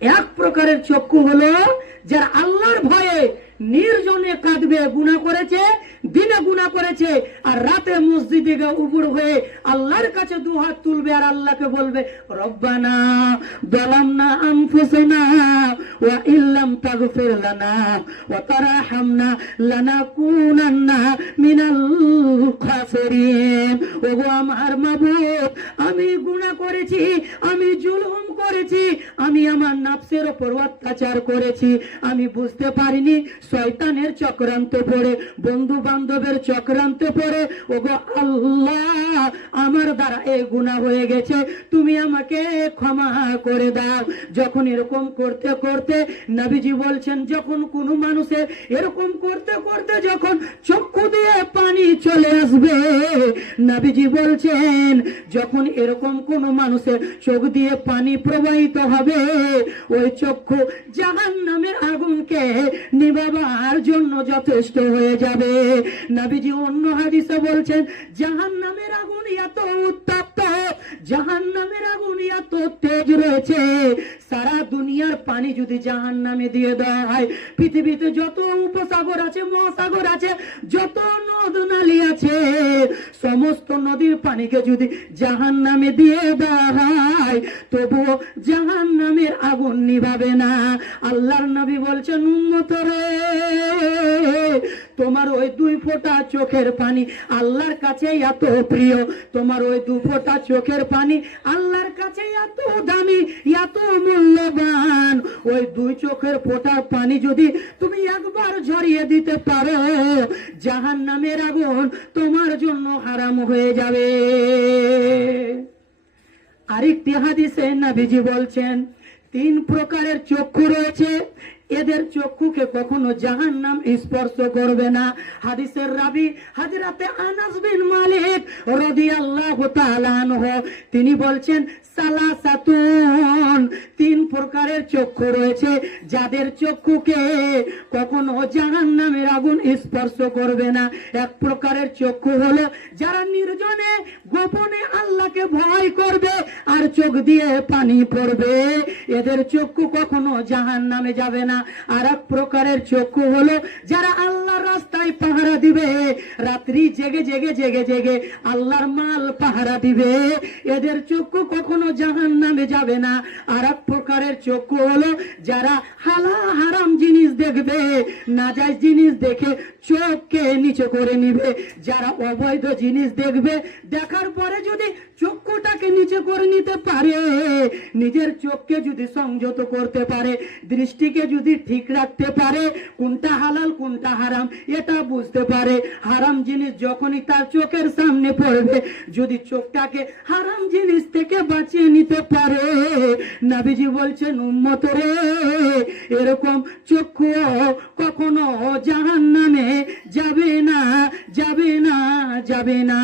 এক প্রকারের চক্ষু হলো যারা আল্লাহর ভয়ে নির্জনে কাঁদবে, গুণা করেছে, দিনে গুণা করেছে, আর রাতে মসজিদে গিয়ে উপর হয়ে আল্লাহর কাছে দু হাত তুলবে আর আল্লাহকে বলবে, রব্বানা ইল্লাম মিনাল আমার আমি গুনাহ করেছি, আমি জুলুম করেছি, আমি আমার নাফসের ওপর অত্যাচার করেছি, আমি বুঝতে পারিনি শয়তানের চক্রান্ত পড়ে বন্ধু বান্ধবের চক্রান্ত পড়ে। ওগো আল্লাহ, আমার দ্বারা এই গুণা হয়ে গেছে। তুমি আমাকে ক্ষমা করে দাও। যখন এরকম করতে করতে নবীজি বলছেন, যখন কোনো মানুষের এরকম করতে করতে যখন চক্ষু দিয়ে পানি চলে আসবে, নবীজি বলছেন, যখন এরকম কোন মানুষের চোখ দিয়ে পানি প্রবাহিত হবে, ওই চক্ষু জাহান নামের আগুনকে নিবাবার জন্য যথেষ্ট হয়ে যাবে। নাবিজি অন্য হাদিসে বলছেন জাহান নামের আগুন এত উত্তপ্ত জাহান নামের আগুন এত তেজ রয়েছে। সারা দুনিয়ার পানি যদি জাহান নামে দিয়ে দেওয়া হয়, পৃথিবীতে যত উপসাগর আছে, মহাসাগর আছে, যত নদ, নালী সমস্ত নদীর পানিকে যদি জাহান নামে দিয়ে দেওয়া তবুও জাহান নামের আগুন নিভাবে না। আল্লাহর নবী বলছেন উন্নত রে তোমার ওই দুই ফোঁটা চোখের পানি আল্লাহর কাছে এত প্রিয়। তোমার ওই দু ফোঁটা চোখের পানি আল্লাহর কাছে এত দামি, এত মূল্যবান। ওই দুই চোখের ফোঁটার পানি যদি তুমি একবার ঝরিয়ে দিতে পারো জাহান নামের আগুন তোমার জন্য হারাম হয়ে যাবে। আরেকটি হাদিসে নবীজি বলছেন, তিন প্রকারের চক্ষু রয়েছে। এদের চক্ষুকে কখনো জাহান নাম স্পর্শ করবে না। হাদিসের রাবি হাজরাতে আনাস বিন মালিক তাআলা আনহু, তিনি বলছেন, সালাসাতুন তিন প্রকারের চক্ষু রয়েছে। যাদের চক্ষুকে কখনো জাহান নামের আগুন স্পর্শ করবে না। এক প্রকারের চক্ষু হলো যারা নির্জনে, গোপনে আল্লাহকে ভয় করবে আর চোখ দিয়ে পানি পড়বে। এদের চক্ষু কখনো জাহান নামে যাবে না। আর এক প্রকারের চক্ষু হলো যারা আল্লাহর রাস্তায় পাহারা দিবে। রাত্রি জেগে জেগে জেগে জেগে আল্লাহর মাল পাহারা দিবে। এদের চক্ষু কখনো জাহান নামে যাবে না। আর এক প্রকারের চক্ষু হলো যারা হালা হারাম জিনিস দেখবে, নাজাইজ জিনিস দেখে চোখকে নিচে করে নিবে। যারা অবৈধ জিনিস দেখবে, দেখার পরে যদি চক্ষুটাকে করে নিতে পারে। নিজের চোখকে যদি সংযত করতে পারে, দৃষ্টিকে যদি ঠিক রাখতে পারে, কোনটা হালাল, কোনটা হারাম, এটা বুঝতে পারে। হারাম জিনিস যখনই তার চোখের সামনে পড়বে, যদি চোখটাকে হারাম জিনিস থেকে বাঁচিয়ে নিতে পারে। নাবিজি বলছেন উন্মত রে, এরকম চক্ষু কখনো জাহান নামে যাবে না যাবে না। যাবে না।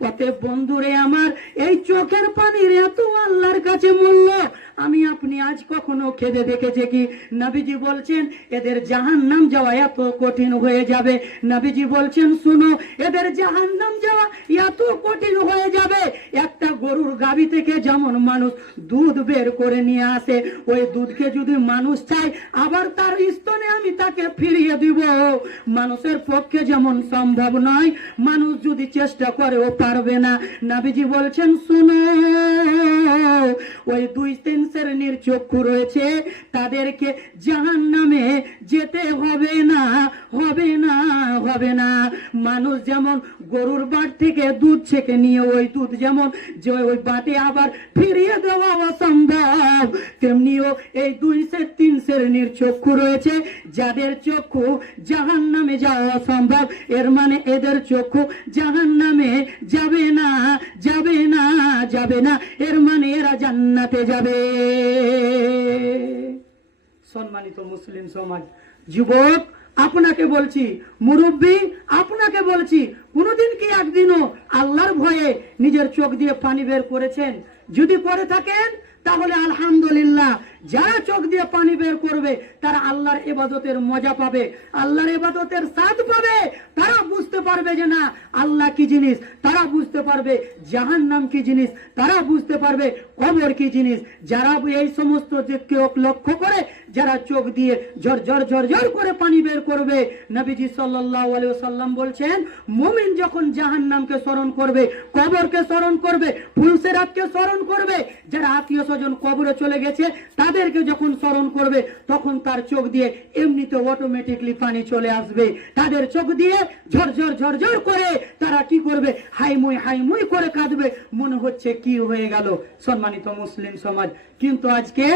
অতএব বন্ধুরে আমার এই চোখের পানির এত আল্লাহর কাছে মূল্য আমি আপনি আজ কখনো খেদে দেখেছে কি? নবীজি বলছেন, এদের জাহান নাম যাওয়া এত কঠিন হয়ে যাবে। নবীজি বলছেন, শুনো, এদের জাহান নাম যাওয়া এত কঠিন হয়ে যাবে। একটা গরুর গাবি থেকে যেমন মানুষ দুধ বের করে নিয়ে আসে, ওই দুধকে যদি মানুষ চায়, আবার তার স্তনে আমি তাকে ফিরিয়ে দিব। মানুষের পক্ষে যেমন সম্ভব নয়, মানুষ যদি চেষ্টা করে ও পারবে না। নাবিজি বলছেন, শুনো, ওই দুই তিন শ্রেণির চক্ষু রয়েছে তাদেরকে জাহান নামে যেতে হবে না। হবে না হবে না। মানুষ যেমন গরুর বাট থেকে দুধ ছেঁকে নিয়ে ওই দুধ যেমন যে ওই বাটে আবার ফিরিয়ে দেওয়া অসম্ভব, তেমনিও এই দুই সে তিন শ্রেণির চক্ষু রয়েছে। যাদের চক্ষু জাহান নামে যাওয়া অসম্ভব, এর মানে এদের চক্ষু জাহান নামে যাবে না যাবে না যাবে না। এর মানে এরা জান্নাতে যাবে। সম্মানিত মুসলিম সমাজ, যুবক আপনাকে বলছি, মুরব্বী, আপনাকে বলছি, কোনোদিন কি একদিনও আল্লাহর ভয়ে নিজের চোখ দিয়ে পানি বের করেছেন? যদি করে থাকেন, তাহলে আলহামদুলিল্লাহ। যারা চোখ দিয়ে পানি বের করবে, তারা আল্লাহর এবাদতের মজা পাবে। আল্লাহর এবাদতের স্বাদ পাবে। তারা বুঝতে পারবে যে না, আল্লাহ কি জিনিস? তারা বুঝতে পারবে জাহান নাম কি জিনিস? তারা বুঝতে পারবে কবর কি জিনিস? যারা এই সমস্ত লক্ষ্য করে, যারা চোখ দিয়ে ঝর ঝর ঝর ঝর করে পানি বের করবে, নবীজি আলাইহি সাল্লাম বলছেন, মুমিন যখন জাহান্নামকে স্মরণ করবে, কবরকে স্মরণ করবে, ফুলসেরাতকে স্মরণ করবে যারা আত্মীয় স্বজন কবরে চলে গেছে, তাদেরকে যখন স্মরণ করবে, তখন তার চোখ দিয়ে এমনিতে অটোমেটিকলি পানি চলে আসবে। তাদের চোখ দিয়ে ঝরঝর ঝরঝর করে তারা কি করবে? হাইমুই হাইমুই করে কাঁদবে। মনে হচ্ছে কি হয়ে গেল? সম্মানিত মুসলিম সমাজ। কিন্তু আজকে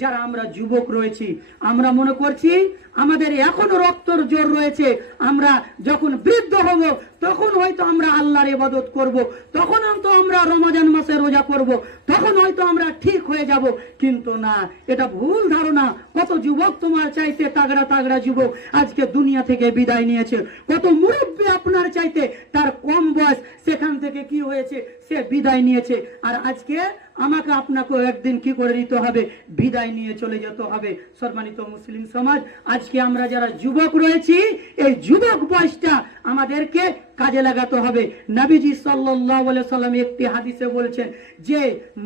যারা আমরা যুবক রয়েছি, আমরা মনে করছি আমাদের এখনও রক্তর জোর রয়েছে। আমরা যখন বৃদ্ধ হব, তখন হয়তো আমরা আল্লাহর ইবাদত করব, তখন তো আমরা রমাজান মাসে রোজা করব, তখন হয়তো আমরা ঠিক হয়ে যাব। কিন্তু না, এটা ভুল ধারণা। কত যুবক তোমার চাইতে তাগড়া তাগড়া যুবক আজকে দুনিয়া থেকে বিদায় নিয়েছে। কত মুরব্বী আপনার চাইতে থেকে কি হয়েছে, সে বিদায় নিয়েছে। আর আজকে আমাকে আপনাকেও একদিন কি করে নিতে হবে? বিদায় নিয়ে চলে যেতে হবে সম্মানিত মুসলিম সমাজ। আজকে আমরা যারা যুবক রয়েছি, এই যুবক বয়সটা আমাদেরকে কাজে লাগাতে হবে। নাবিজি সাল্লাম একটি হাদিসে বলছেন যে,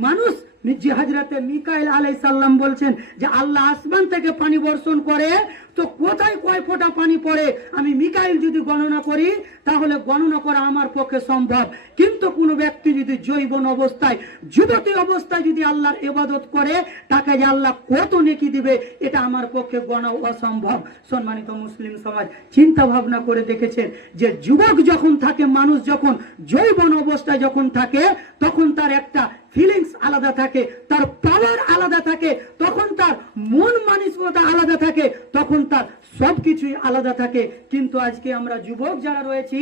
মানুষ যে হাজরাতে মিকাইল আলাই সাল্লাম বলছেন যে, আল্লাহ আসমান থেকে পানি বর্ষণ করে, তো কোথায় কয় ফোঁটা পানি পড়ে আমি মিকাইল যদি গণনা করি, তাহলে গণনা করা আমার পক্ষে সম্ভব। কিন্তু কোনো ব্যক্তি যদি জৈবন অবস্থায়, যুবতী অবস্থায় যদি আল্লাহর ইবাদত করে, তাকে যে আল্লাহ কত নেকি দিবে, এটা আমার পক্ষে গণা অসম্ভব। সম্মানিত মুসলিম সমাজ, চিন্তা ভাবনা করে দেখেছেন যে যুবক যখন থাকে, মানুষ যখন জৈবন অবস্থায় যখন থাকে, তখন তার একটা ফিলিংস আলাদা থাকে, তার পাওয়ার আলাদা থাকে, তখন তার মন মানসিকতা আলাদা থাকে, তখন তার সবকিছুই আলাদা থাকে। কিন্তু আজকে আমরা যুবক যারা রয়েছি,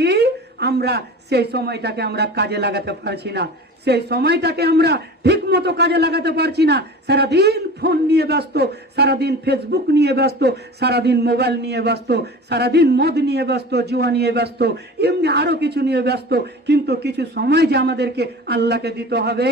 আমরা সেই সময়টাকে আমরা কাজে লাগাতে পারছি না। সেই সময়টাকে আমরা ঠিক মতো কাজে লাগাতে পারছি না। সারাদিন ফোন নিয়ে ব্যস্ত, সারাদিন ফেসবুক নিয়ে ব্যস্ত, সারাদিন মোবাইল নিয়ে ব্যস্ত, সারাদিন মদ নিয়ে ব্যস্ত, জুয়া নিয়ে ব্যস্ত, এমনি আরও কিছু নিয়ে ব্যস্ত। কিন্তু কিছু সময় যে আমাদেরকে আল্লাহকে দিতে হবে